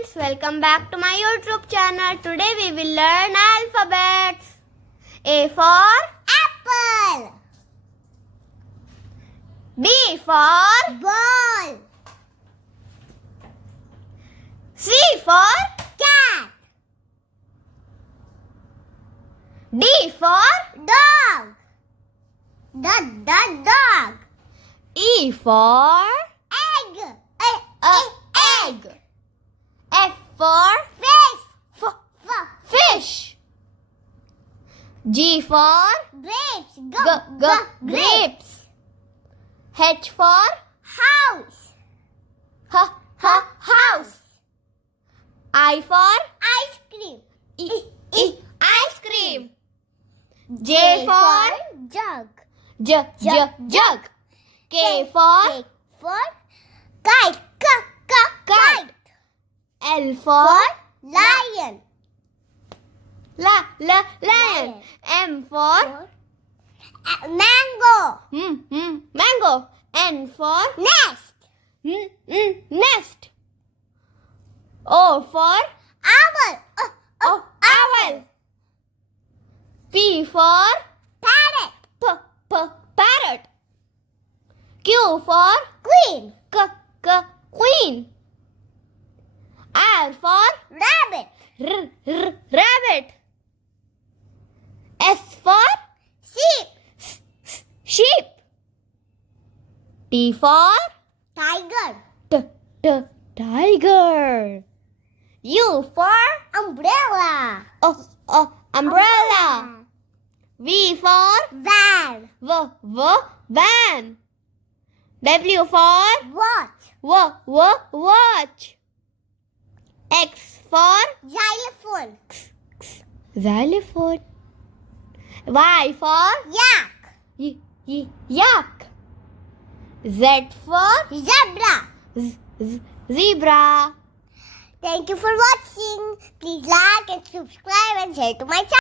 friends, welcome back to my YouTube channel. Today we will learn alphabets. A for apple. B for ball. C for cat. D for dog. Dog. E for egg. Egg. F for fish. Fish. G for grapes. Grapes. H for house. House. I for ice cream. Ice cream. J for jug. Jug. K for kite. Kite. L for lion. Lion. M for mango. Mango. N for nest. Nest. O for owl. Owl. P for parrot. Parrot. Q for queen. Queen. R for rabbit. Rabbit. S for sheep. T for tiger. Tiger. U for umbrella. Umbrella. V for van. Van. W for watch. X for xylophone. Xylophone. Y for yak. Z for zebra. Thank you for watching. Please like and subscribe and share to my channel.